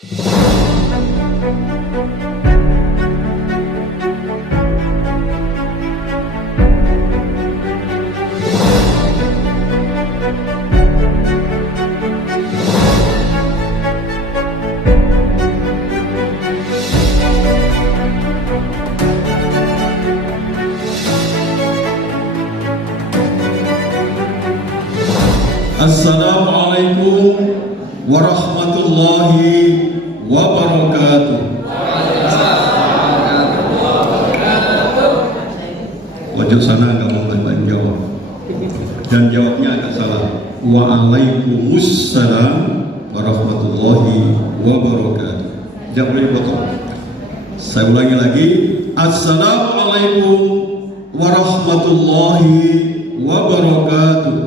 Assalamualaikum warahmatullahi wabarakatuh. Wajah sana nggak mau banyak jawab, dan jawabnya agak salah. Waalaikumsalam warahmatullahi wabarakatuh. Jangan boleh potong. Saya ulangi lagi. Assalamualaikum warahmatullahi wabarakatuh.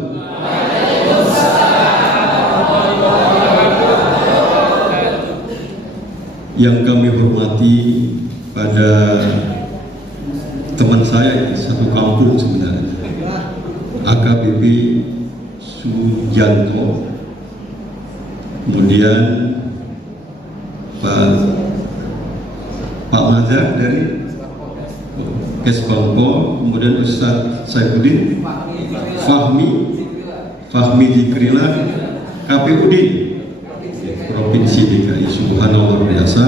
Yang kami hormati pada teman saya satu kampung sebenarnya, AKBP Sujanto, kemudian Pak Mazhar dari Kesbangko, kemudian Ustaz Saifuddin Fahmi Zikrila KPUD Provinsi DKI. Subhanallah, luar biasa,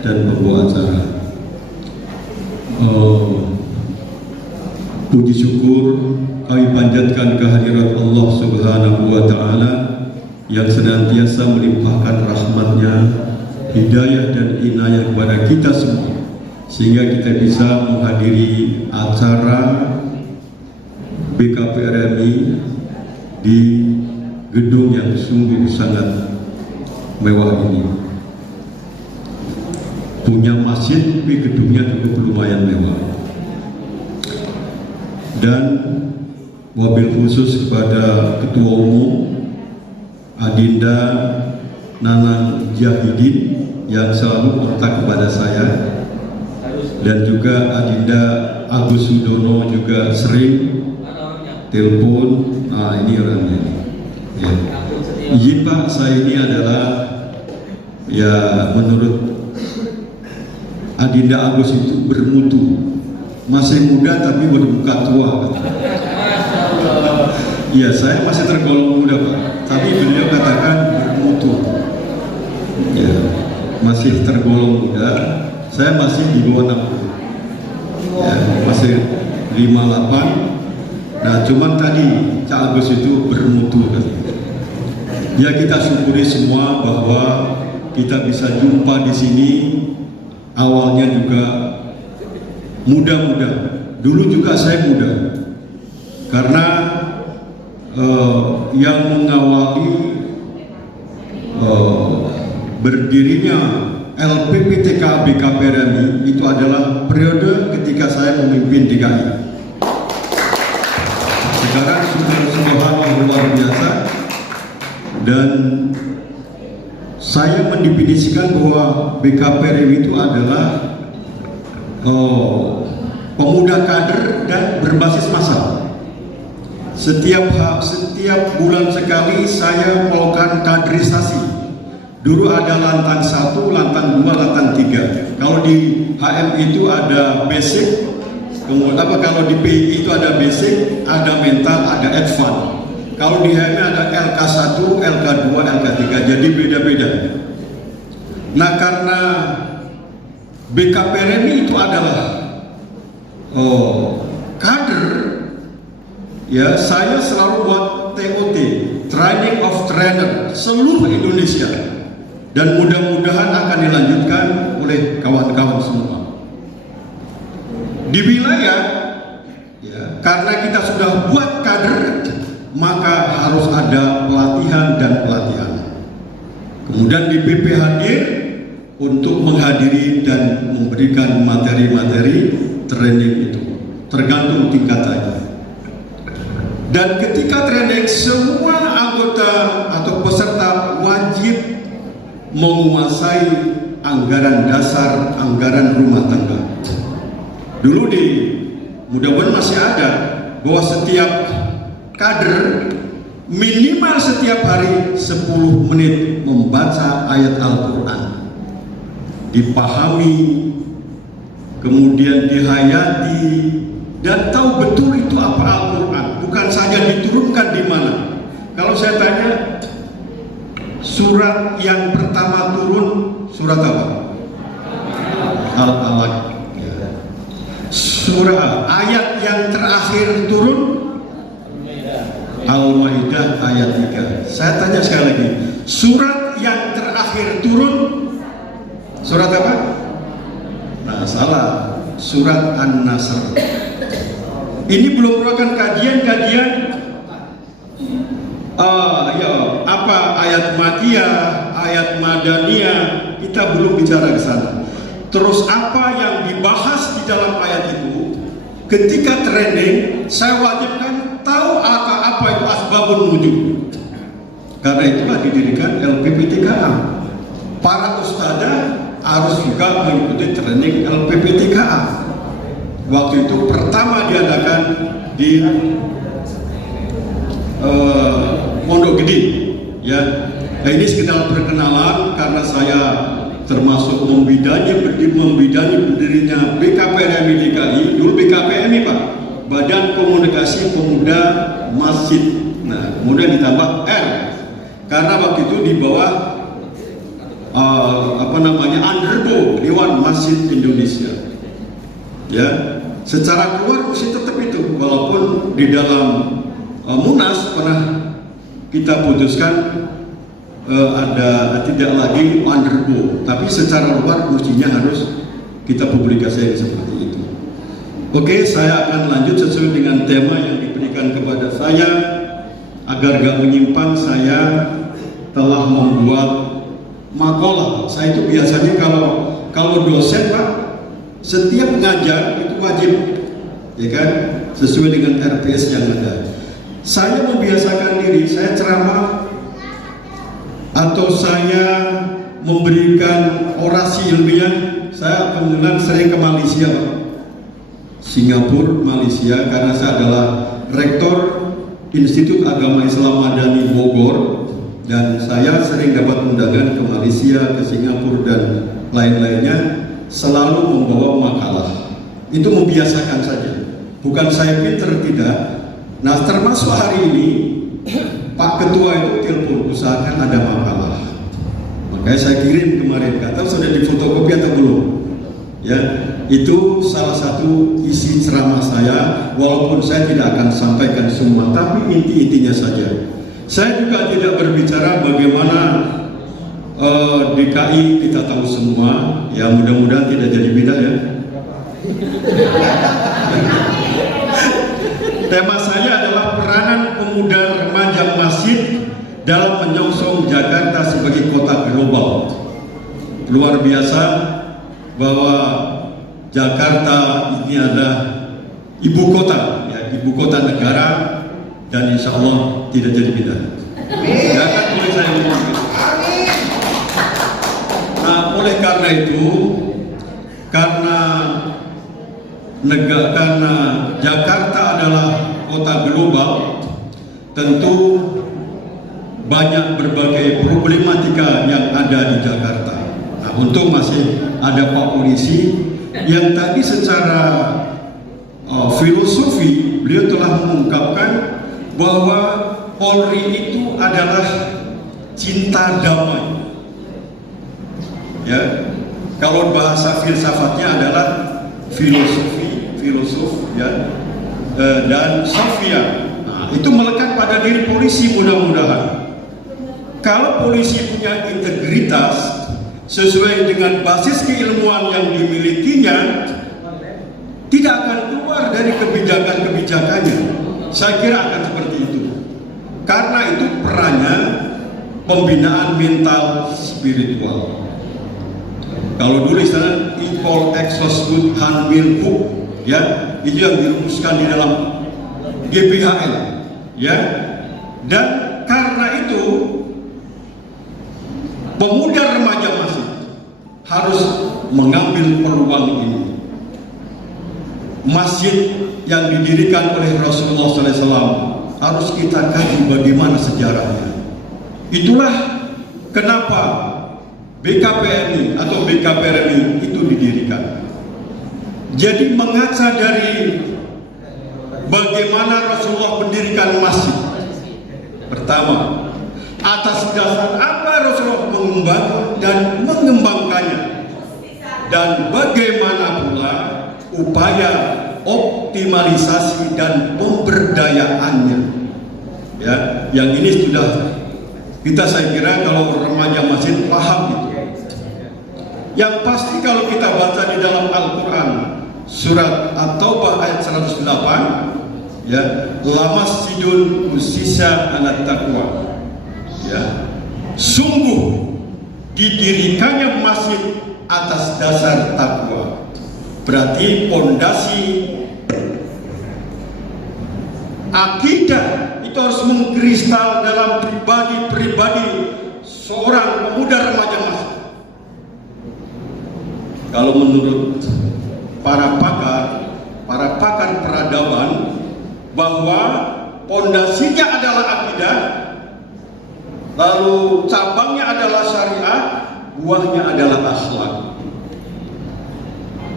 dan membawa acara. Puji syukur kami panjatkan kehadirat Allah Subhanahu wa Ta'ala yang senantiasa melimpahkan rahmatnya, hidayah dan inayah kepada kita semua, sehingga kita bisa menghadiri acara BKP RMI di gedung yang sungguh sangat mewah ini. Punya masjid, tapi gedungnya cukup lumayan mewah. Dan wabil khusus kepada Ketua Umum Adinda Nanang Jahidin yang selalu kontak kepada saya, dan juga Adinda Agus Sudono juga sering telepon. Ini orangnya. Ya. Izin Pak, saya ini adalah, ya, menurut Adinda Agus itu bermutu, masih muda tapi bermuka tua. Iya, saya masih tergolong muda Pak, tapi beliau katakan bermutu. Ya, masih tergolong muda, saya masih di bawah 60. Ya, masih 58. Nah, cuman tadi Cak Agus itu bermutu kan. Ya, kita syukuri semua bahwa kita bisa jumpa di sini. Awalnya juga muda-muda, dulu juga saya muda, karena yang mengawali berdirinya LPPTK BKP RMI itu adalah periode ketika saya memimpin DKI. Sekarang sudah subhanallah luar biasa, dan saya mendefinisikan bahwa BKP RMI itu adalah pemuda kader dan berbasis massal. Setiap bulan sekali saya melakukan kaderisasi. Dulu ada lantang 1, lantang 2, lantang 3. Kalau di HM itu ada basic, kemudian kalau di PI itu ada basic, ada mental, ada advance. Kalau di HM ada LK1, LK2, LK3, jadi beda-beda. Nah, karena BKP RMI itu adalah kader, ya, saya selalu buat TOT, Training of Trainer, seluruh Indonesia, dan mudah-mudahan akan dilanjutkan oleh kawan-kawan semua di wilayah, ya, karena kita sudah buat kader, maka harus ada pelatihan dan pelatihan. Kemudian DPP hadir untuk menghadiri dan memberikan materi-materi training itu, tergantung tingkatannya. Dan ketika training, semua anggota atau peserta wajib menguasai anggaran dasar, anggaran rumah tangga. Dulu mudah-mudahan masih ada, bahwa setiap kader minimal setiap hari 10 menit membaca ayat Al-Quran. dipahami, kemudian dihayati, dan tahu betul itu apa Al-Quran, bukan saja diturunkan di mana. Kalau saya tanya, surat yang pertama turun surat apa? Al-Alaq. Surah ayat yang terakhir turun Al-Maidah ayat 3. Saya tanya sekali lagi, surat yang terakhir turun surat apa? Nah, salah, surat An-Nasr. Ini belum merupakan kajian-kajian apa ayat Madiyah, ayat Madaniyah, kita belum bicara ke sana. Terus apa yang dibahas di dalam ayat itu, ketika trending, saya wajibkan tahu apa itu asbabun nuzul. Karena itulah didirikan LPPTKA. Para ustadzah harus juga mengikuti training LPPTKA. Waktu itu pertama diadakan di Pondok Gede, ya. Nah, ini sekedar perkenalan karena saya termasuk membidani berdirinya BKPMI DKI, dulu BKPMI Pak, Badan Komunikasi Pemuda Masjid. Nah, kemudian ditambah R, karena waktu itu di bawah Underbo, Dewan Masjid Indonesia. Ya, secara keluar mesti tetap itu, walaupun di dalam Munas pernah kita putuskan ada tidak lagi Underbo, tapi secara luar mestinya harus kita publikasikan seperti itu. Oke, saya akan lanjut sesuai dengan tema yang diberikan kepada saya. Agar gak menyimpang, saya telah membuat makalah. Saya itu biasanya kalau dosen Pak, setiap mengajar itu wajib, ya kan, sesuai dengan RPS yang ada. Saya membiasakan diri, saya ceramah atau saya memberikan orasi ilmiah, saya kemudian sering ke Malaysia Pak, Singapura, Malaysia, karena saya adalah rektor Institut Agama Islam Madani Bogor, dan saya sering dapat undangan ke Malaysia, ke Singapura dan lain-lainnya, selalu membawa makalah. Itu membiasakan saja, bukan saya pinter, tidak. Nah, termasuk hari ini Pak Ketua itu telepon, usahakan ada makalah. Makanya saya kirim kemarin, kata sudah difotokopi atau belum? Ya, itu salah satu isi ceramah saya, walaupun saya tidak akan sampaikan semua, tapi inti-intinya saja. Saya juga tidak berbicara bagaimana DKI, kita tahu semua, ya mudah-mudahan tidak jadi bidah ya. Tema saya adalah peranan pemuda remaja masjid dalam menyongsong Jakarta sebagai kota global. Luar biasa bahwa Jakarta ini adalah ibu kota, ya, ibu kota negara, dan insya Allah tidak jadi bidah. Jangan boleh saya ngomong. Nah, oleh karena itu, karena Jakarta adalah kota global, tentu banyak berbagai problematika yang ada di Jakarta. Nah, untung masih ada Pak Polisi yang tadi secara filosofi beliau telah mengungkapkan bahwa Polri itu adalah cinta damai. Ya, kalau bahasa filsafatnya adalah filosof, ya, dan Sofia. Nah, itu melekat pada diri polisi mudah-mudahan. Kalau polisi punya integritas sesuai dengan basis keilmuan yang dimilikinya, tidak akan keluar dari kebijakan-kebijakannya. Saya kira akan seperti itu. Karena itu perannya pembinaan mental spiritual. Kalau dulu istilah Ipol Exos Good Hanmil Book, ya, itu yang dirumuskan di dalam GBHL, ya. Dan karena itu pemuda remaja masih harus mengambil peluang ini. Masjid yang didirikan oleh Rasulullah SAW harus kita kaji bagaimana sejarahnya. Itulah kenapa BKPMI atau BKPRMI itu didirikan. Jadi mengaca dari bagaimana Rasulullah mendirikan masjid. Pertama, atas dasar apa Rasulullah membangun dan mengembangkannya, dan bagaimana pula upaya optimalisasi dan pemberdayaannya. Ya, yang ini sudah kita, saya kira kalau remaja masjid paham itu. Yang pasti kalau kita baca di dalam Al-Quran surat At-Taubah ayat 108, ya, la masjidun usisa ala taqwa, ya, sungguh didirikannya masjid atas dasar takwa. Berarti pondasi akidah itu harus mengkristal dalam pribadi-pribadi seorang pemuda remaja masjid. Kalau menurut para pakar peradaban, bahwa pondasinya adalah akidah, lalu cabangnya adalah syariat, buahnya adalah akhlak.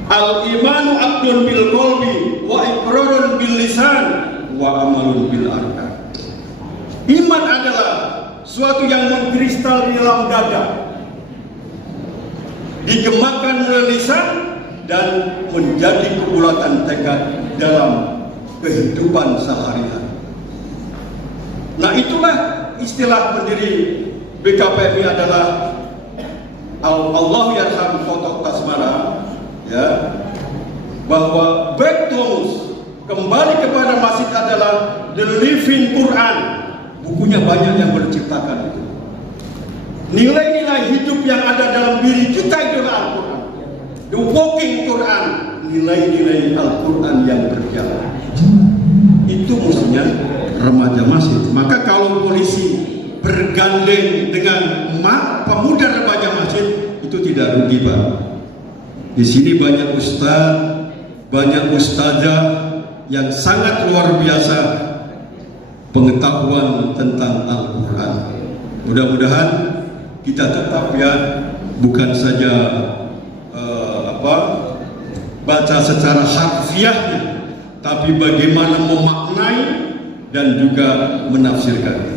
Al-imanu aqdun bil qalbi wa iqrarun bil lisan wa amalun bil arkan. Iman adalah suatu yang mengkristal di dalam dada, digemakan oleh lisan, dan menjadi kebulatan tekad dalam kehidupan sehari-hari. Nah, itulah istilah pendiri BKPMI adalah Allah yarham Kotok Tasmara, ya, bahwa back to us, kembali kepada masjid adalah the living Quran. Bukunya banyak yang menciptakan itu. Nilai-nilai hidup yang ada dalam diri kita itu adalah Al-Quran. The walking Quran, nilai-nilai Al-Quran yang berjalan. Itu musuhnya remaja masjid. Maka kalau polisi bergandeng dengan pemuda remaja masjid, itu tidak rugi, Pak. Di sini banyak ustaz, banyak ustazah yang sangat luar biasa pengetahuan tentang Al-Quran. Mudah-mudahan kita tetap, ya, bukan saja baca secara harfiahnya, tapi bagaimana memaknai dan juga menafsirkan.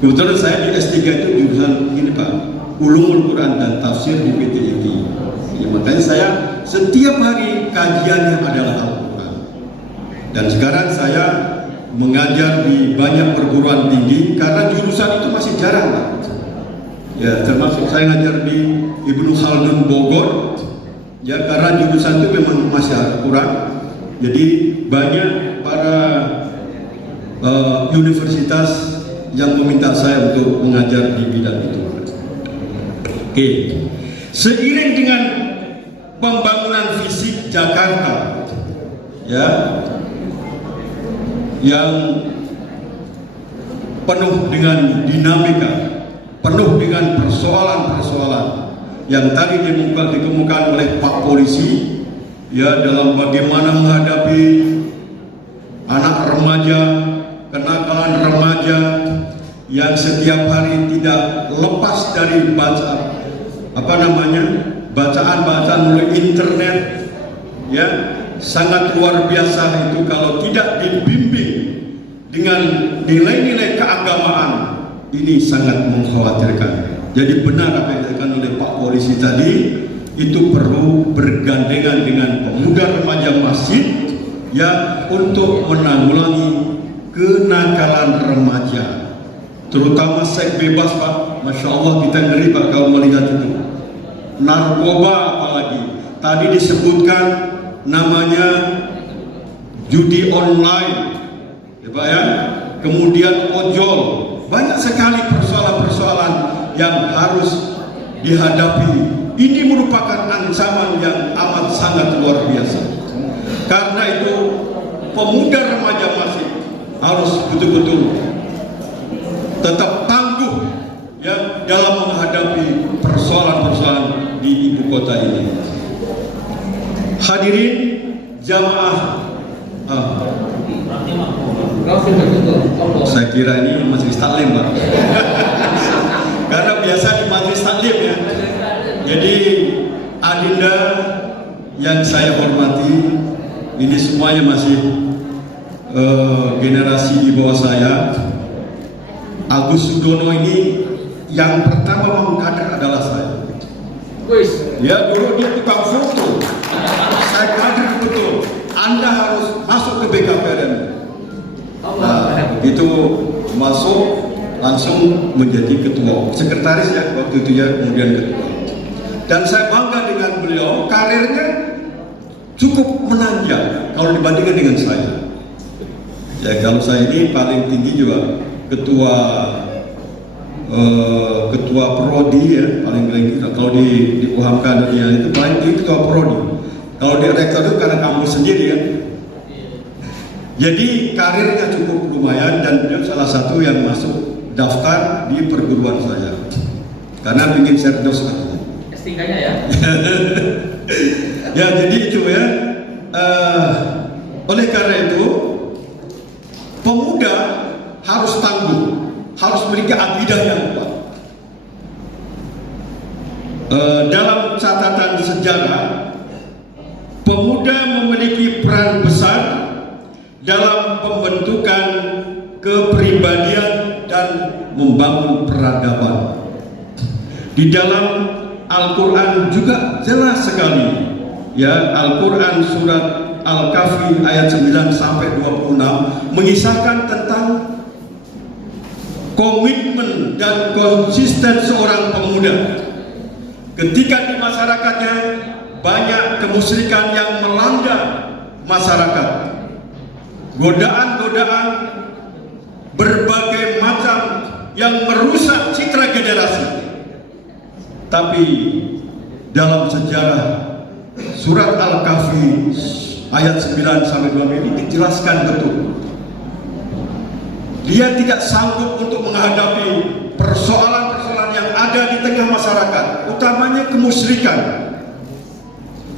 Kebetulan saya di S3 itu jurusan ini, Pak, Ulumul Quran dan Tafsir di PTIT. Ya, makanya saya setiap hari kajiannya adalah Al-Quran. Dan sekarang saya mengajar di banyak perguruan tinggi karena jurusan itu masih jarang, Pak. Ya, termasuk saya ngajar di Ibnu Khaldun Bogor, ya, karena jurusan itu memang masih kurang. Jadi banyak para universitas yang meminta saya untuk mengajar di bidang itu. Oke, seiring dengan pembangunan fisik Jakarta, ya, yang penuh dengan dinamika, penuh dengan persoalan-persoalan yang tadi dikemukakan oleh Pak Polisi, ya, dalam bagaimana menghadapi anak remaja, kenakalan remaja yang setiap hari tidak lepas dari bacaan-bacaan melalui internet, ya, sangat luar biasa itu. Kalau tidak dibimbing dengan nilai-nilai keagamaan, ini sangat mengkhawatirkan. Jadi benar apa yang dikatakan oleh Pak Polisi tadi, itu perlu bergandengan dengan pemuda remaja masjid, ya, untuk menanggulangi kenakalan remaja, terutama seks bebas, Pak. Masya Allah, kita ngeri, Pak, kalau melihat itu. Narkoba apalagi, tadi disebutkan namanya judi online, ya, Pak, ya, kemudian ojol. Banyak sekali persoalan-persoalan yang harus dihadapi. Ini merupakan ancaman yang amat sangat luar biasa. Karena itu pemuda remaja masjid harus betul-betul tetap tangguh, ya, dalam menghadapi persoalan-persoalan di ibu kota ini. Hadirin jamaah, saya kira ini majelis taklim, Pak. Karena biasa di majelis taklim, ya, Jadi Adinda yang saya hormati, ini semuanya masih generasi di bawah saya. Agus Sudono ini yang pertama mengkader adalah saya. Ya, dulu dia tukang foto. Saya kader betul. Anda harus masuk ke BKPRM. Nah, itu masuk langsung menjadi ketua, sekretaris ya waktu itu ya, kemudian ketua. Dan saya bangga dengan beliau, karirnya cukup menanjak kalau dibandingkan dengan saya. Ya, kalau saya ini paling tinggi juga ketua prodi ya, paling tinggi. Kalau di UHAM kadernya itu paling tinggi ketua prodi. Kalau di rektor itu karena kampus sendiri ya. Jadi karirnya cukup lumayan dan beliau salah satu yang masuk daftar di perguruan saya karena bikin serdos katanya. S3-nya ya? Ya, jadi itu ya. Oleh karena itu pemuda harus tangguh, harus memiliki akidah yang kuat. Dalam catatan sejarah, pemuda memiliki peran besar dalam pembentukan kepribadian dan membangun peradaban. Di dalam Al-Quran juga jelas sekali ya, Al-Quran surat Al-Kahfi ayat 9 sampai 26 mengisahkan tentang komitmen dan konsisten seorang pemuda ketika di masyarakatnya banyak kemusyrikan yang melanda masyarakat, godaan-godaan berbagai macam yang merusak citra generasi. Tapi dalam sejarah surat Al-Kahfi ayat 9 sampai 12 ini dijelaskan betul. Dia tidak sanggup untuk menghadapi persoalan-persoalan yang ada di tengah masyarakat, utamanya kemusyrikan.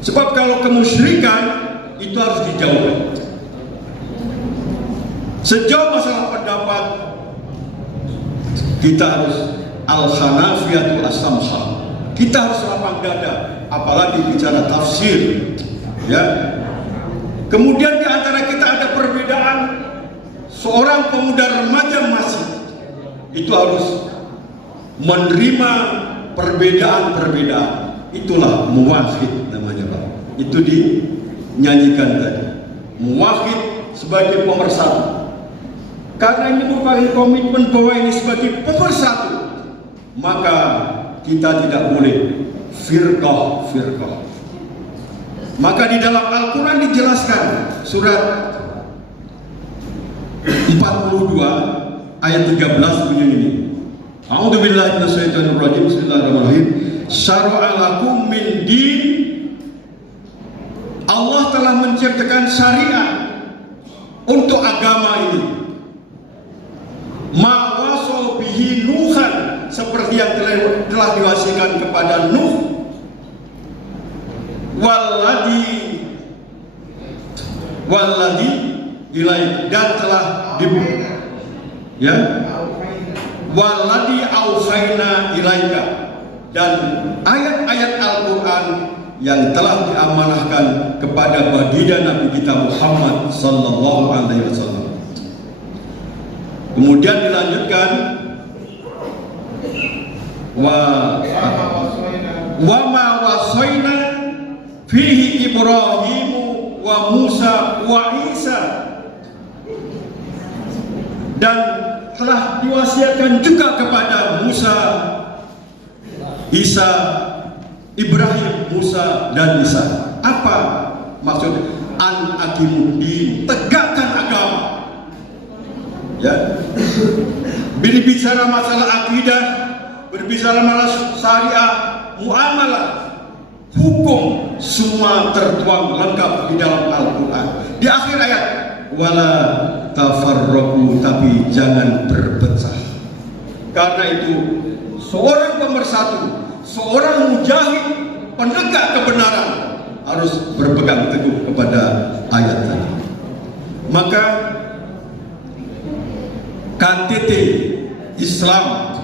Sebab kalau kemusyrikan itu harus dijauhi. Sejauh masalah pendapat, kita harus al-hanafiyatul as-samha. Kita harus lapang dada, apalagi bicara tafsir. Ya. Kemudian di antara kita ada perbedaan. Seorang pemuda remaja masih itu harus menerima perbedaan-perbedaan. Itulah muwahhid namanya, Pak. Itu dinyanyikan tadi. Muwahhid sebagai pemersatu. Karena ini merupakan komitmen bahwa ini sebagai pemersatu, maka kita tidak boleh firqah. Maka di dalam Al-Quran dijelaskan surat 42 ayat 13 bunyi ini. A'udzubillahi minasyaitonirrajim. Bismillahirrahmanirrahim. Syara'a lakum min din. Allah telah menciptakan syariat untuk agama ini. Ma waso bihi Nuhan, seperti yang telah diwasikan kepada Nuh, walladhi ilaih, dan telah ya, walladhi auhayna ilaika, dan ayat-ayat Al-Quran yang telah diamanahkan kepada baginda Nabi kita Muhammad sallallahu alaihi wasallam. Kemudian dilanjutkan wa ma wasaina fihi Ibrahim wa Musa wa Isa, dan telah diwasiatkan juga kepada Musa, Isa, Ibrahim, Musa dan Isa. Apa maksudnya? An aqimuddin, tegakkan agama. Ya, berbicara masalah akidah, berbicara masalah syariah, muamalah, hukum, semua tertuang lengkap di dalam Al-Quran. Di akhir ayat, wala tafarraqu, tapi jangan berpecah. Karena itu seorang pemersatu, seorang mujahid, penegak kebenaran harus berpegang teguh kepada ayat tadi. Maka KTT Islam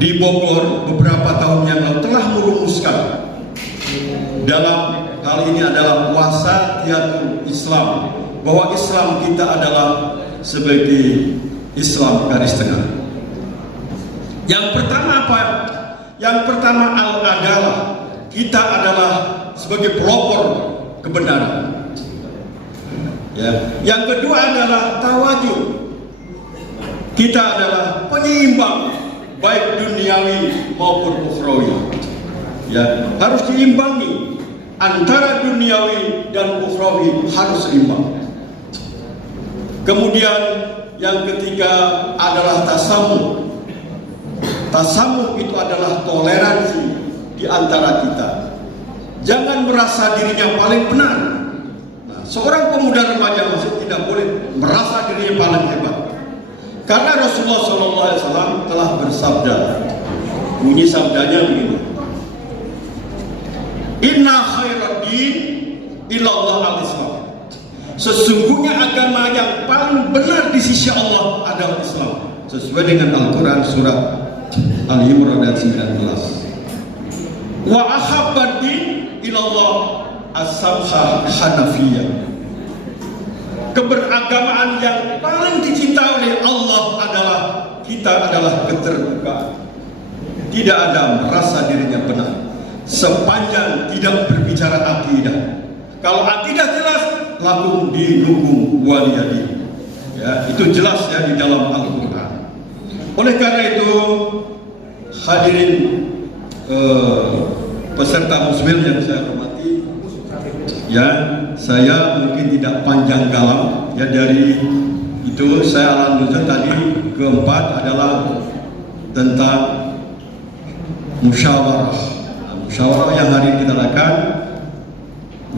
di Bogor beberapa tahun yang lalu telah merumuskan dalam hal ini adalah wasatiyatul Islam, bahwa Islam kita adalah sebagai Islam garis tengah. Yang pertama apa? Yang pertama al-adalah, kita adalah sebagai pelopor kebenaran. Ya. Yang kedua adalah tawajuh, kita adalah penyeimbang baik duniawi maupun ukhrawi. Ya, harus diimbangi antara duniawi dan ukhrawi, harus seimbang. Kemudian yang ketiga adalah tasamuh. Tasamuh itu adalah toleransi di antara kita. Jangan merasa dirinya paling benar. Nah, seorang pemuda remaja masih tidak boleh merasa dirinya paling hebat. Karena Rasulullah SAW telah bersabda, bunyi sabdanya begini: Inna khairat din ilallah al-Islam. Sesungguhnya agama yang paling benar di sisi Allah adalah Islam, sesuai dengan Al-Quran surat Al-Imran ayat 19. Wa ahabbat din ilallah as-samha hanafiyah. Keberagamaan yang paling dicinta oleh Allah adalah kita adalah keterbukaan. Tidak ada merasa dirinya benar sepanjang tidak berbicara akidah. Kalau akidah jelas, lakum dinukum waliyadi. Ya, itu jelas ya di dalam Al-Quran. Oleh karena itu, hadirin peserta musbil yang saya hormati, ya, saya mungkin tidak panjang kalam ya. Dari itu saya lanjutkan tadi. Keempat adalah tentang musyawarah. Nah, musyawarah yang hari ini kita lakukan,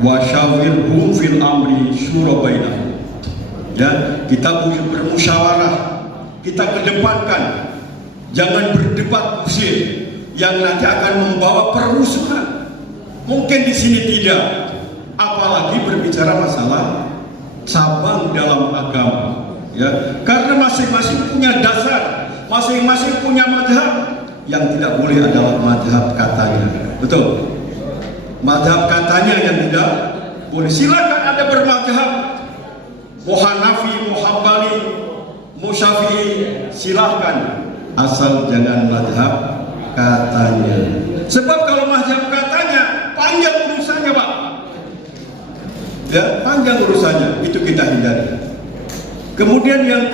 wasyawirhum fil amri syura bainahum. Ya, kita bermusyawarah, kita kedepankan, jangan berdebat kusir yang nanti akan membawa permusuhan. Mungkin di sini tidak, apalagi berbicara masalah cabang dalam agama, ya, karena masing-masing punya dasar, masing-masing punya madhab. Yang tidak boleh adalah madhab katanya, betul? Madhab katanya yang tidak boleh. Silakan ada bermadhab, mau Hanafi, mau Hambali, mau Syafi'i, silakan, asal jangan madhab katanya. Sebab kalau madhab katanya panjang urusannya, Pak. Ya, panjang urusannya, itu kita hindari. Kemudian yang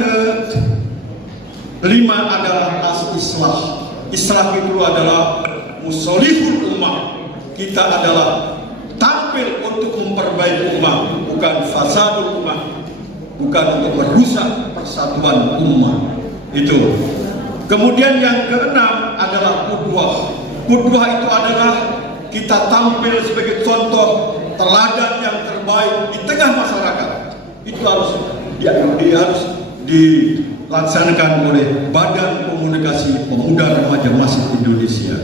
kelima adalah as-islah. Islah itu adalah musolihul ummah. Kita adalah tampil untuk memperbaiki ummah, bukan fasadul ummah, bukan untuk merusak persatuan ummah. Itu. Kemudian yang keenam adalah qudwah. Qudwah itu adalah kita tampil sebagai contoh teladan yang terbaik di tengah masyarakat. Itu harus dilaksanakan oleh Badan Komunikasi Pemuda Remaja Masjid Indonesia.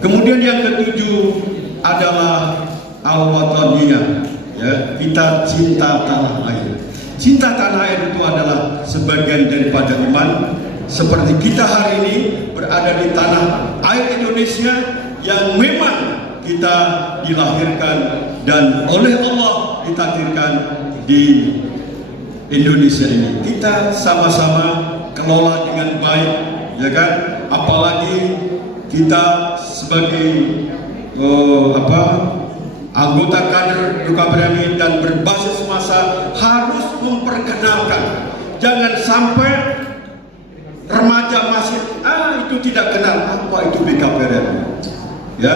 Kemudian yang ketujuh adalah al-wataniyah, ya, kita cinta tanah air. Cinta tanah air itu adalah sebagian daripada iman. Seperti kita hari ini berada di tanah air Indonesia yang memang kita dilahirkan dan oleh Allah ditakdirkan di Indonesia ini. Kita sama-sama kelola dengan baik, ya kan? Apalagi kita sebagai anggota kader Dukabrani dan berbasis massa harus memperkenalkan. Jangan sampai remaja masih itu tidak kenal apa itu BKPRN. Ya,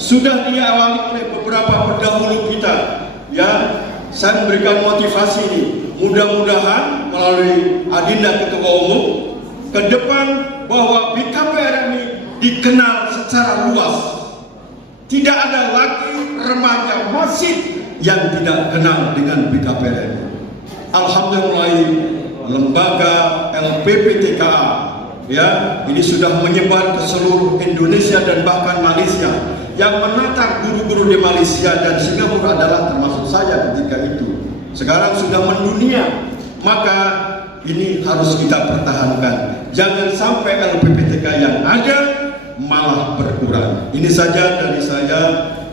sudah diawali oleh beberapa pendahulu kita. Ya, saya memberikan motivasi ini. Mudah-mudahan melalui agenda Ketua Umum ke depan bahwa BKPRN dikenal secara luas. Tidak ada lagi remaja masjid yang tidak kenal dengan BKPRN. Alhamdulillah, lembaga LPPTKA, ya, ini sudah menyebar ke seluruh Indonesia dan bahkan Malaysia. Yang menatang guru-guru di Malaysia dan Singapura adalah termasuk saya ketika itu. Sekarang sudah mendunia. Maka ini harus kita pertahankan. Jangan sampai LPPTK yang ada malah berkurang. Ini saja dari saya.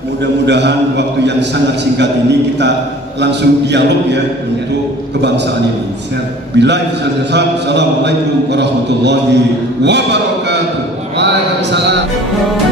Mudah-mudahan waktu yang sangat singkat ini kita langsung dialog ya untuk kebangsaan ini. Billahi taufiq. Assalamualaikum warahmatullahi wabarakatuh. Waalaikumsalam.